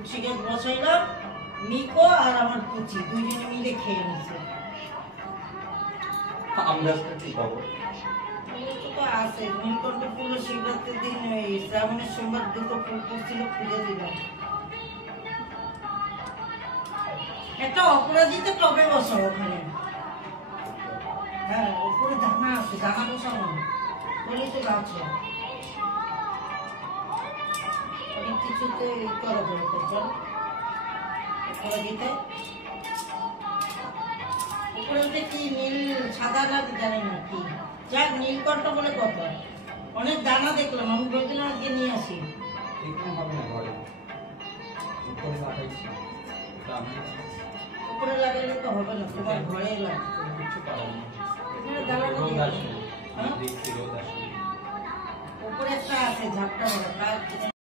তুলসী গাছ বসাইলাম, মিকো আর আমার পুচি দুইজনে মিলে খেয়ে নিছে। আমগাছটা কি খবর? তো আছে নীলকণ্ঠ ফুল শিবরাত্রির দিন শ্রাবণের সোমবার দুটো ফুল করছিল, পুজো দিলাম। একটা অপরাজিতা টবে বসাও ওখানে। হ্যাঁ উপরে দানা আছে, দানা বসানো বলি তো গাছ অনেক কিছুতে করা যায়। অপরাজিতা উপরে কি নীল সাদা না জানি না কি, যাক নীলকণ্ঠ বলে কথা। অনেক দানা দেখলাম, আমি বলছিলাম আজকে নিয়ে আসি। উপরে লাগালে তো হবে না, তোমার ঘরে লাগবে। উপরে একটা আছে ঝাপটা